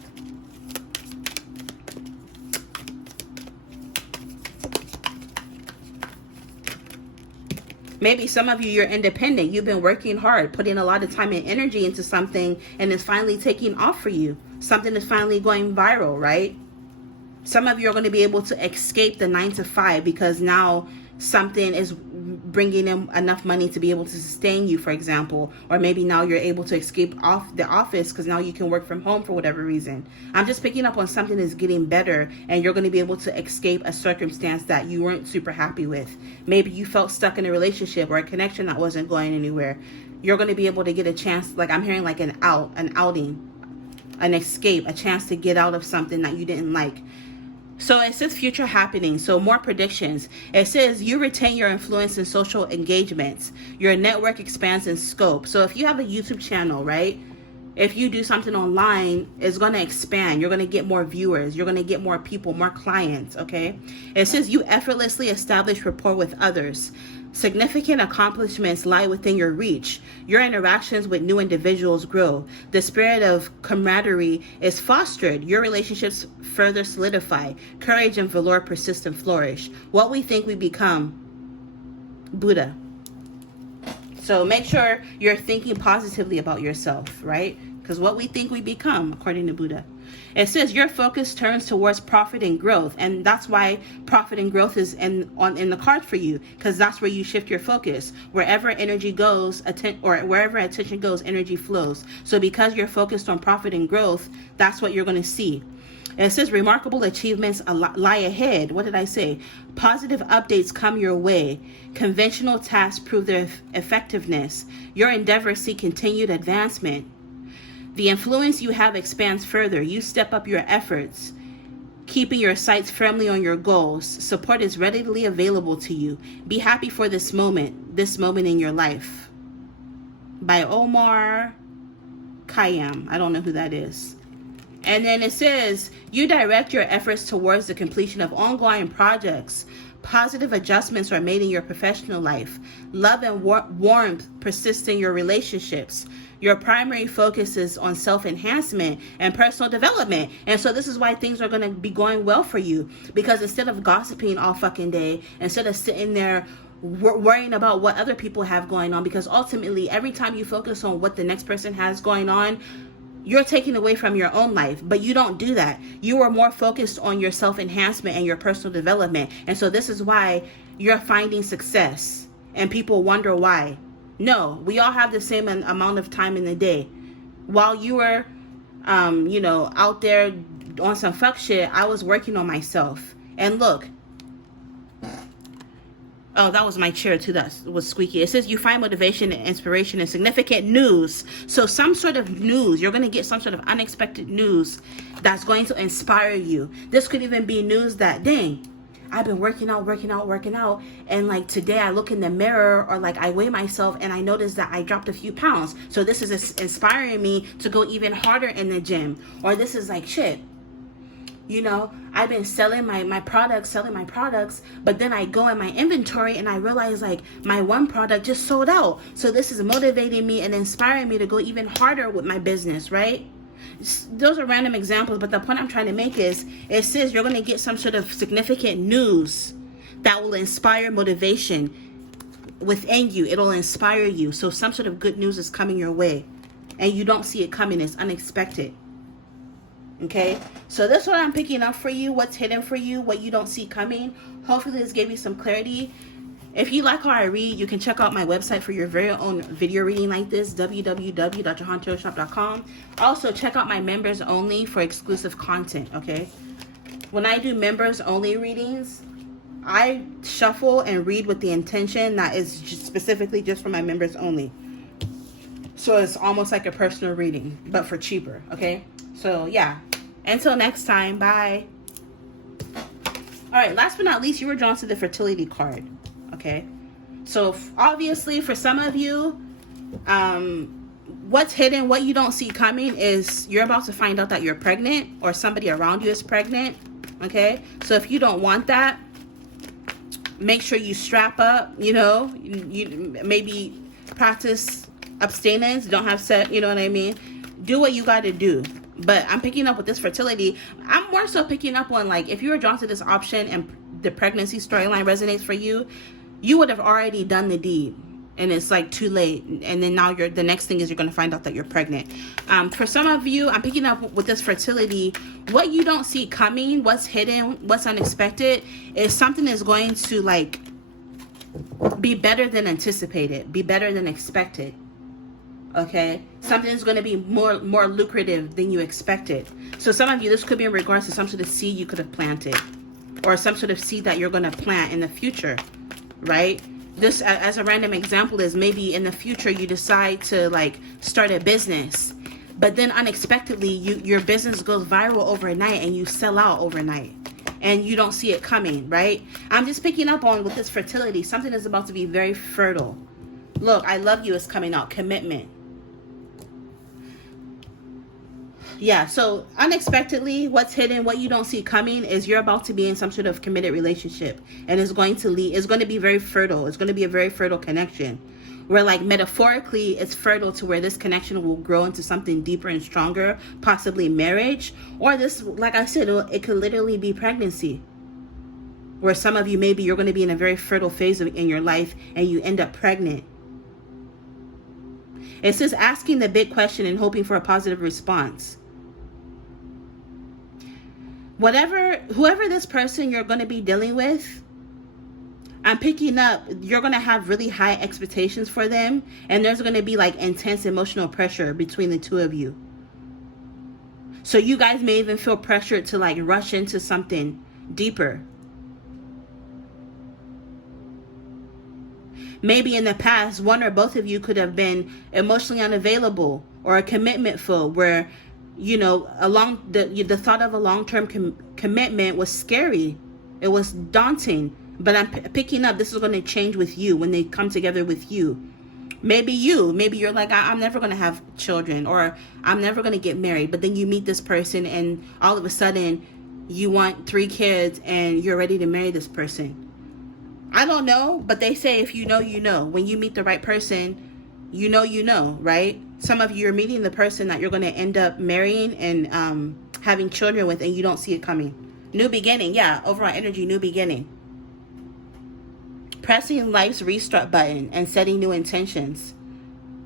Maybe some of you, you're independent. You've been working hard, putting a lot of time and energy into something, and it's finally taking off for you. Something is finally going viral, right? Some of you are going to be able to escape the 9 to 5 because now something is bringing in enough money to be able to sustain you, for example. Or maybe now you're able to escape off the office because now you can work from home for whatever reason. I'm just picking up on something that's getting better, and you're going to be able to escape a circumstance that you weren't super happy with. Maybe you felt stuck in a relationship or a connection that wasn't going anywhere. You're going to be able to get a chance, like I'm hearing like an outing, an escape, a chance to get out of something that you didn't like. So it says future happening. So more predictions. It says you retain your influence in social engagements. Your network expands in scope. So if you have a YouTube channel, right? If you do something online, it's going to expand. You're going to get more viewers. You're going to get more people, more clients, okay? It says you effortlessly establish rapport with others. Significant accomplishments lie within your reach. Your interactions with new individuals grow. The spirit of camaraderie is fostered. Your relationships further solidify. Courage and valor persist and flourish. What we think we become. Buddha. So make sure you're thinking positively about yourself, right? Because what we think we become, according to Buddha. It says your focus turns towards profit and growth, and that's why profit and growth is in the card for you, because that's where you shift your focus. Wherever energy goes, wherever attention goes, energy flows. So because you're focused on profit and growth, that's what you're going to see. It says remarkable achievements lie ahead. What did I say? Positive updates come your way. Conventional tasks prove their effectiveness. Your endeavors see continued advancement. The influence you have expands further. You step up your efforts, keeping your sights firmly on your goals. Support is readily available to you. Be happy for this moment in your life. By Omar Khayyam. I don't know who that is. And then it says, you direct your efforts towards the completion of ongoing projects. Positive adjustments are made in your professional life. Love and warmth persist in your relationships. Your primary focus is on self-enhancement and personal development. And so this is why things are going to be going well for you. Because instead of gossiping all fucking day, instead of sitting there worrying about what other people have going on, because ultimately every time you focus on what the next person has going on, you're taking away from your own life. But you don't do that. You are more focused on your self-enhancement and your personal development. And so this is why you're finding success and people wonder why. No, we all have the same amount of time in the day. While you were out there on some fuck shit, I was working on myself. And look, oh, that was my chair too. That was squeaky. It says you find motivation and inspiration in significant news. So some sort of news, you're going to get some sort of unexpected news that's going to inspire you. This could even be news that, dang, I've been working out. And like today I look in the mirror or like I weigh myself and I notice that I dropped a few pounds. So this is inspiring me to go even harder in the gym. Or this is like, shit, I've been selling my products, but then I go in my inventory and I realize like my one product just sold out. So this is motivating me and inspiring me to go even harder with my business, right? Those are random examples, but the point I'm trying to make is, it says you're going to get some sort of significant news that will inspire motivation within you. It'll inspire you. So some sort of good news is coming your way and you don't see it coming. It's unexpected. Okay, so that's what I'm picking up for you. What's hidden for you, what you don't see coming. Hopefully this gave you some clarity. If you like how I read, you can check out my website for your very own video reading like this, www.JehanTarotShop.com. Also, check out my members only for exclusive content, okay? When I do members only readings, I shuffle and read with the intention that is specifically just for my members only. So it's almost like a personal reading, but for cheaper, okay? So yeah, until next time, bye. All right, last but not least, you were drawn to the fertility card, okay? So obviously for some of you, what's hidden, what you don't see coming is you're about to find out that you're pregnant or somebody around you is pregnant, okay? So if you don't want that, make sure you strap up, you maybe practice abstinence, don't have sex, you know what I mean? Do what you got to do. But I'm picking up with this fertility. I'm more so picking up on, like, if you were drawn to this option and the pregnancy storyline resonates for you, you would have already done the deed. And it's like too late. And then now the next thing is you're going to find out that you're pregnant. For some of you, I'm picking up with this fertility. What you don't see coming, what's hidden, what's unexpected, is something is going to like be better than anticipated, be better than expected. Okay, something is going to be more lucrative than you expected. So some of you, this could be in regards to some sort of seed you could have planted, or some sort of seed that you're going to plant in the future, right? This, as a random example, is maybe in the future you decide to like start a business, but then unexpectedly your business goes viral overnight and you sell out overnight and you don't see it coming, right? I'm just picking up on with this fertility, something is about to be very fertile. Look, I love you is coming out, commitment. Yeah, so unexpectedly, what's hidden, what you don't see coming is you're about to be in some sort of committed relationship, and it's going to be very fertile. It's going to be a very fertile connection where, like, metaphorically, it's fertile to where this connection will grow into something deeper and stronger, possibly marriage, or this, like I said, it could literally be pregnancy, where some of you, maybe you're going to be in a very fertile phase in your life and you end up pregnant. It says asking the big question and hoping for a positive response. Whoever this person you're going to be dealing with, I'm picking up, you're going to have really high expectations for them, and there's going to be like intense emotional pressure between the two of you. So you guys may even feel pressured to like rush into something deeper. Maybe in the past, one or both of you could have been emotionally unavailable or a commitment full, where the thought of a long-term commitment was scary. It was daunting. But I'm picking up, this is going to change with you when they come together with you. Maybe you're like, I'm never going to have children, or I'm never going to get married. But then you meet this person and all of a sudden you want 3 kids and you're ready to marry this person. I don't know, but they say if you know, you know. When you meet the right person, you know, right? Some of you are meeting the person that you're going to end up marrying and having children with, and you don't see it coming. New beginning, yeah, overall energy, new beginning. Pressing life's restart button and setting new intentions.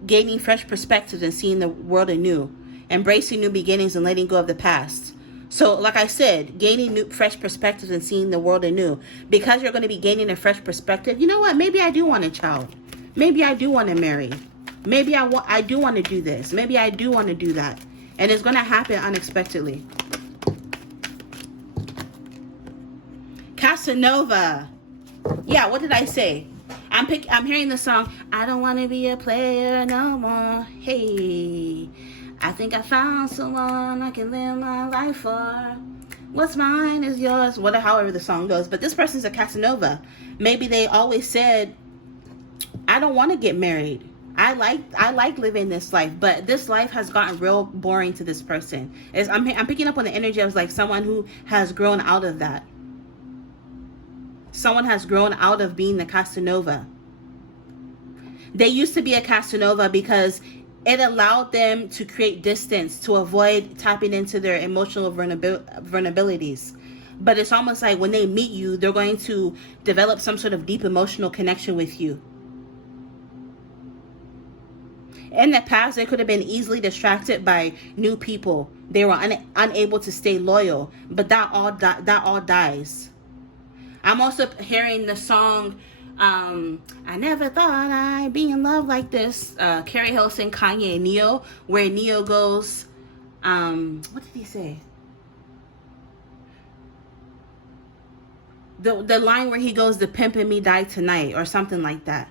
Gaining fresh perspectives and seeing the world anew. Embracing new beginnings and letting go of the past. So, like I said, gaining new, fresh perspectives and seeing the world anew. Because you're going to be gaining a fresh perspective, you know what? Maybe I do want a child. Maybe I do want to marry. Maybe I do want to do this. Maybe I do want to do that. And it's going to happen unexpectedly. Casanova. Yeah, what did I say? I'm hearing the song, I don't want to be a player no more. Hey, I think I found someone I can live my life for. What's mine is yours. However the song goes. But this person's a Casanova. Maybe they always said, I don't want to get married. I like living this life, but this life has gotten real boring to this person. I'm picking up on the energy of like someone who has grown out of that. Someone has grown out of being the Casanova. They used to be a Casanova because it allowed them to create distance to avoid tapping into their emotional vulnerabilities. But it's almost like when they meet you, they're going to develop some sort of deep emotional connection with you. In the past, they could have been easily distracted by new people. They were unable to stay loyal, but that all dies. I'm also hearing the song, I never thought I'd be in love like this. Carrie Hilson, Kanye, and Neo, where Neo goes, what did he say? The line where he goes, the pimp in me died tonight, or something like that.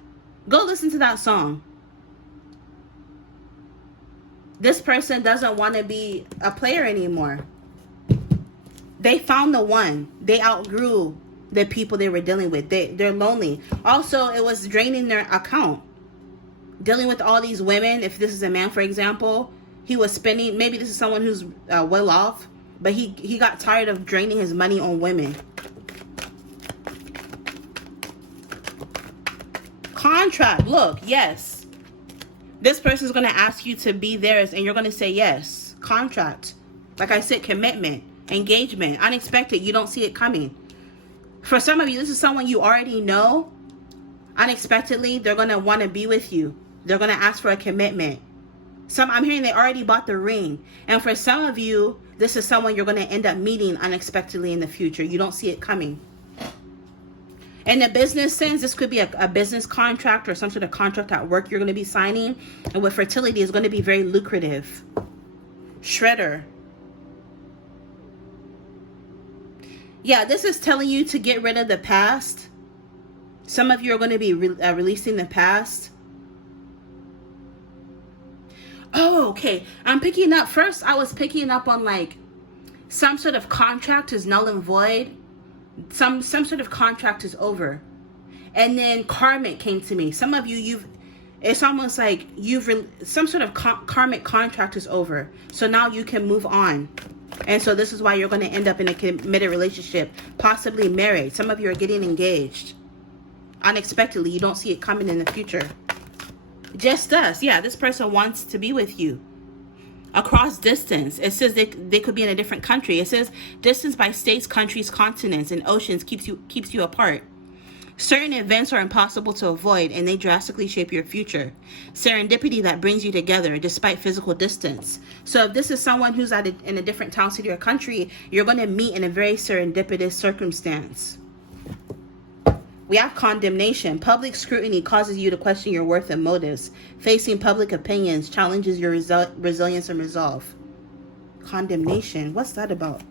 Go listen to that song. This person doesn't want to be a player anymore. They found the one. They outgrew the people they were dealing with. They're lonely. Also, it was draining their account. Dealing with all these women, if this is a man, for example, he was spending, maybe this is someone who's well off, but he got tired of draining his money on women. Contract, look, yes. This person is going to ask you to be theirs, and you're going to say yes. Contract. Like I said, commitment, engagement, unexpected. You don't see it coming. For some of you, this is someone you already know. Unexpectedly, they're going to want to be with you. They're going to ask for a commitment. I'm hearing they already bought the ring. And for some of you, this is someone you're going to end up meeting unexpectedly in the future. You don't see it coming. In the business sense, this could be a business contract or some sort of contract at work you're going to be signing. And with fertility, it's going to be very lucrative. Shredder. Yeah, this is telling you to get rid of the past. Some of you are going to be releasing the past. Oh, okay. I'm picking up. First, I was picking up on like some sort of contract is null and void. Some sort of contract is over. And then karmic came to me. Some of you, it's almost like some sort of karmic contract is over. So now you can move on. And so this is why you're going to end up in a committed relationship, possibly married. Some of you are getting engaged. Unexpectedly, you don't see it coming in the future. Just us. Yeah, this person wants to be with you. Across distance. It says they could be in a different country. It says distance by states, countries, continents, and oceans keeps you apart. Certain events are impossible to avoid, and they drastically shape your future. Serendipity that brings you together despite physical distance. So if this is someone who's in a different town, city, or country, you're going to meet in a very serendipitous circumstance. We have condemnation. Public scrutiny causes you to question your worth and motives. Facing public opinions challenges your resilience and resolve. Condemnation. What's that about?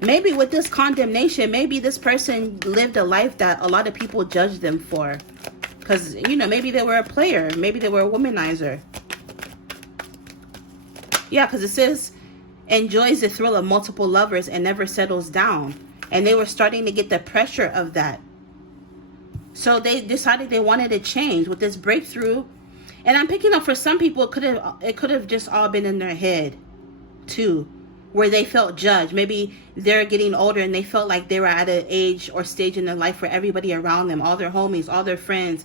Maybe with this condemnation, maybe this person lived a life that a lot of people judged them for. Because, maybe they were a player. Maybe they were a womanizer. Yeah, because it says enjoys the thrill of multiple lovers and never settles down. And they were starting to get the pressure of that. So they decided they wanted to change with this breakthrough. And I'm picking up for some people, it could have just all been in their head too. where they felt judged. Maybe they're getting older and they felt like they were at an age or stage in their life where everybody around them, all their homies, all their friends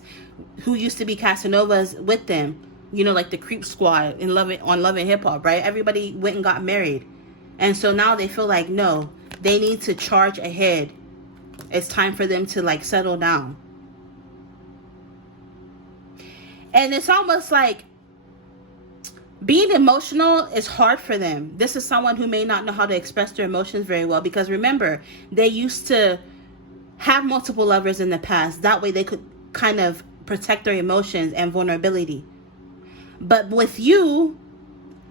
who used to be Casanovas with them, you know, like the Creep Squad in on Love and Hip Hop, right? Everybody went and got married. And so now they feel like, no, they need to charge ahead. It's time for them to like settle down. And it's almost like being emotional is hard for them. This is someone who may not know how to express their emotions very well, because remember, they used to have multiple lovers in the past. That way they could kind of protect their emotions and vulnerability. But with you,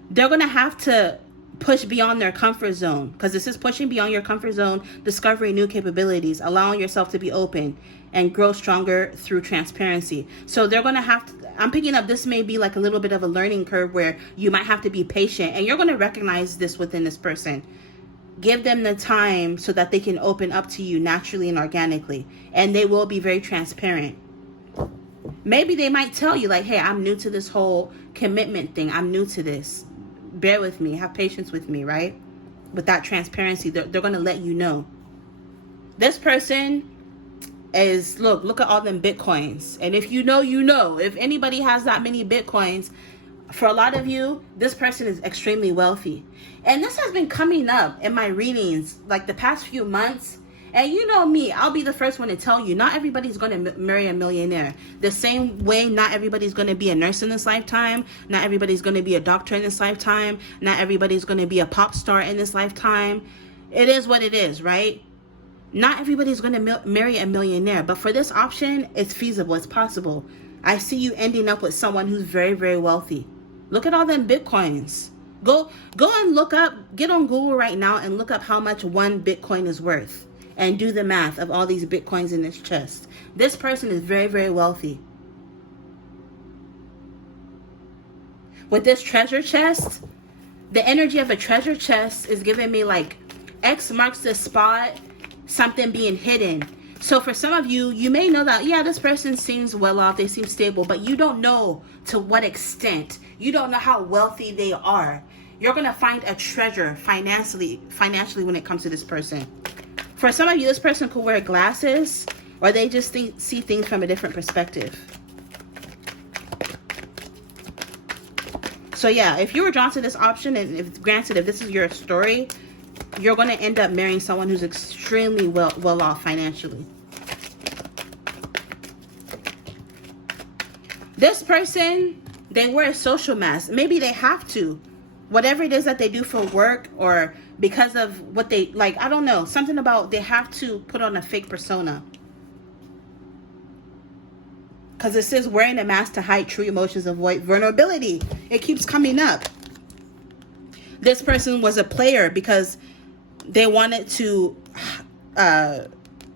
they're going to have to push beyond their comfort zone, because this is pushing beyond your comfort zone, discovering new capabilities, allowing yourself to be open and grow stronger through transparency. So they're going to have to, I'm picking up, this may be like a little bit of a learning curve where you might have to be patient, and you're going to recognize this within this person. Give them the time so that they can open up to you naturally and organically, and they will be very transparent. Maybe they might tell you like, hey, I'm new to this whole commitment thing. I'm new to this. Bear with me. Have patience with me, right? With that transparency, they're going to let you know. This person is, look at all them Bitcoins. And if you know, you know. If anybody has that many Bitcoins, for a lot of you, this person is extremely wealthy. And this has been coming up in my readings like the past few months. And you know me, I'll be the first one to tell you, not everybody's going to marry a millionaire. The same way, not everybody's going to be a nurse in this lifetime. Not everybody's going to be a doctor in this lifetime. Not everybody's going to be a pop star in this lifetime. It is what it is, right? Not everybody's going to marry a millionaire. But for this option, it's feasible. It's possible. I see you ending up with someone who's very, very wealthy. Look at all them Bitcoins. Go and look up, get on Google right now and look up how much one Bitcoin is worth. And do the math of all these Bitcoins in this chest. This person is very, very wealthy. With this treasure chest, the energy of a treasure chest is giving me like X marks the spot, something being hidden. So for some of you, you may know that, yeah, this person seems well off, they seem stable, but you don't know to what extent. You don't know how wealthy they are. You're going to find a treasure financially when it comes to this person. For some of you, this person could wear glasses, or they just see things from a different perspective. So yeah, if you were drawn to this option, and if this is your story, you're going to end up marrying someone who's extremely well off financially. This person, they wear a social mask. Maybe they have to. Whatever it is that they do for work, or because of what they like, I don't know, something about they have to put on a fake persona. Because it says wearing a mask to hide true emotions, avoid vulnerability. It keeps coming up. This person was a player because they wanted to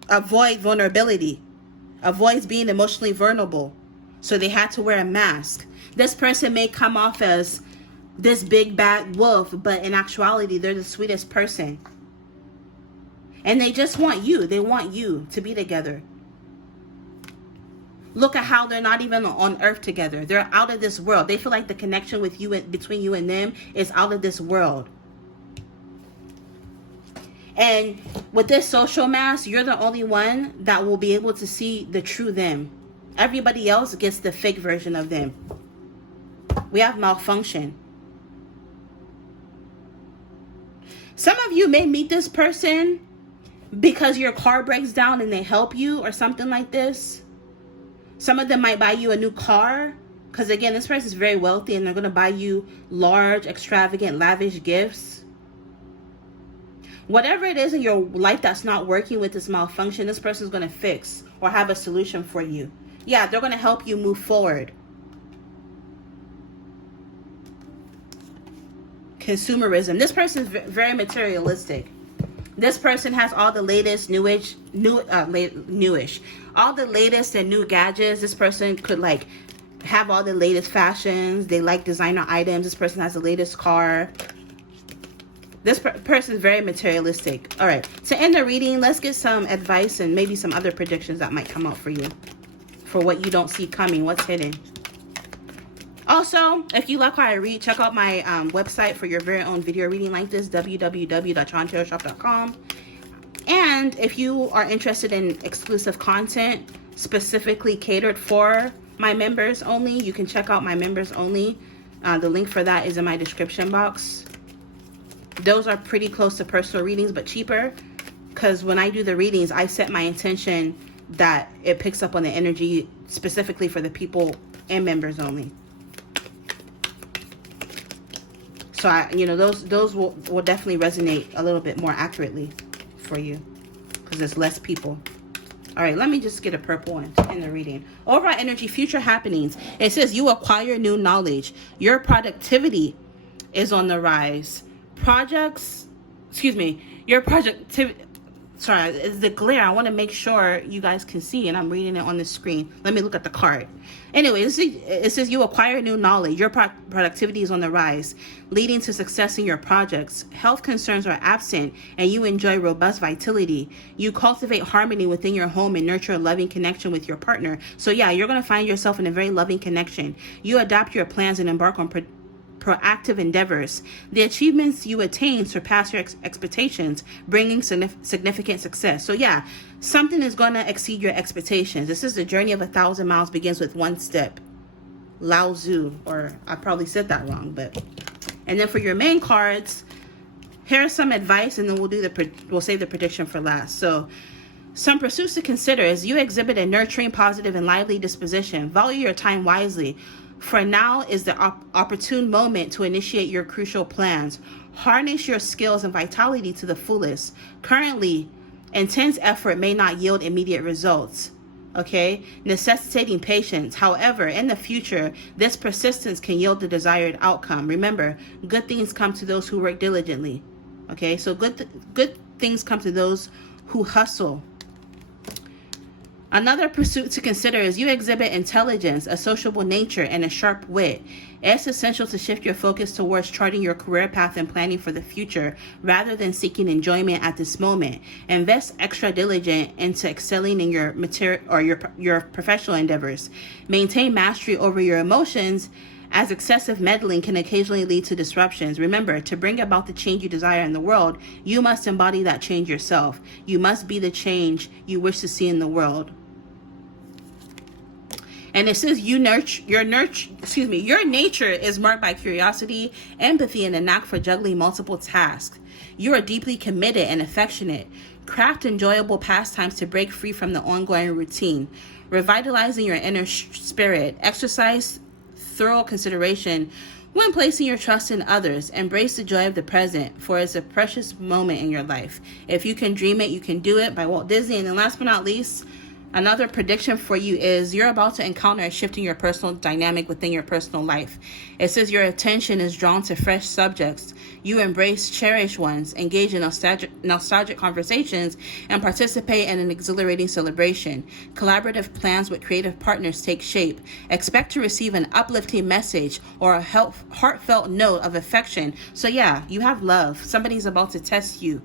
avoid vulnerability, avoid being emotionally vulnerable. So they had to wear a mask. This person may come off as this big bad wolf, but in actuality, they're the sweetest person. And they just want you. They want you to be together. Look at how they're not even on earth together. They're out of this world. They feel like the connection with you, between you and them, is out of this world. And with this social mask, you're the only one that will be able to see the true them. Everybody else gets the fake version of them. We have malfunction. Some of you may meet this person because your car breaks down and they help you or something like this. Some of them might buy you a new car because, again, this person is very wealthy and they're going to buy you large, extravagant, lavish gifts. Whatever it is in your life that's not working with this malfunction, this person is going to fix or have a solution for you. Yeah, they're going to help you move forward. Consumerism. This person is very materialistic. This person has all the latest newish, all the latest and new gadgets. This person could like have all the latest fashions. They like designer items. This person has the latest car. This person is very materialistic. All right, to end the reading, let's get some advice and maybe some other predictions that might come out for you, for what you don't see coming, what's hidden. Also, if you like how I read, check out my website for your very own video reading like this, www.untitled.com. And if you are interested in exclusive content specifically catered for my members only, you can check out my members only. The link for that is in my description box. Those are pretty close to personal readings, but cheaper, because when I do the readings, I set my intention that it picks up on the energy specifically for the people and members only. So those will definitely resonate a little bit more accurately for you, because there's less people. All right, let me just get a purple one in the reading. Overall energy, future happenings. It says you acquire new knowledge. Your productivity is on the rise. Your productivity. Sorry, it's the glare. I want to make sure you guys can see, and I'm reading it on the screen. Let me look at the card. Anyway, it says you acquire new knowledge. Your productivity is on the rise, leading to success in your projects. Health concerns are absent, and you enjoy robust vitality. You cultivate harmony within your home and nurture a loving connection with your partner. So yeah, you're going to find yourself in a very loving connection. You adapt your plans and embark on proactive endeavors. The achievements you attain surpass your expectations, bringing significant success. So yeah, something is going to exceed your expectations. This is the journey of 1,000 miles begins with one step. Lao Tzu, or I probably said that wrong, but. And then for your main cards, here's some advice, and then we'll save the prediction for last. So some pursuits to consider is you exhibit a nurturing, positive, and lively disposition. Value your time wisely. For now is the opportune moment to initiate your crucial plans. Harness your skills and vitality to the fullest. Currently, intense effort may not yield immediate results, okay? Necessitating patience. However, in the future, this persistence can yield the desired outcome. Remember, good things come to those who work diligently, okay? So good things come to those who hustle. Another pursuit to consider is you exhibit intelligence, a sociable nature, and a sharp wit. It's essential to shift your focus towards charting your career path and planning for the future rather than seeking enjoyment at this moment. Invest extra diligence into excelling in your your professional endeavors. Maintain mastery over your emotions, as excessive meddling can occasionally lead to disruptions. Remember, to bring about the change you desire in the world, you must embody that change yourself. You must be the change you wish to see in the world. And it says your nature is marked by curiosity, empathy, and a knack for juggling multiple tasks. You are deeply committed and affectionate. Craft enjoyable pastimes to break free from the ongoing routine. Revitalizing your inner spirit. Exercise thorough consideration when placing your trust in others. Embrace the joy of the present, for it's a precious moment in your life. If you can dream it, you can do it, by Walt Disney. And then last but not least, another prediction for you is you're about to encounter a shift in your personal dynamic within your personal life. It says your attention is drawn to fresh subjects. You embrace cherished ones, engage in nostalgic conversations, and participate in an exhilarating celebration. Collaborative plans with creative partners take shape. Expect to receive an uplifting message or a heartfelt note of affection. So yeah, you have love. Somebody's about to test you.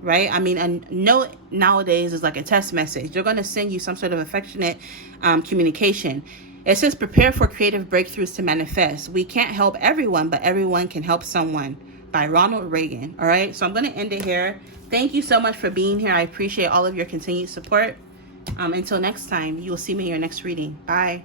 Right? I mean, a note nowadays is like a text message. They're going to send you some sort of affectionate communication. It says prepare for creative breakthroughs to manifest. We can't help everyone, but everyone can help someone, by Ronald Reagan. All right. So I'm going to end it here. Thank you so much for being here. I appreciate all of your continued support. Until next time, you will see me in your next reading. Bye.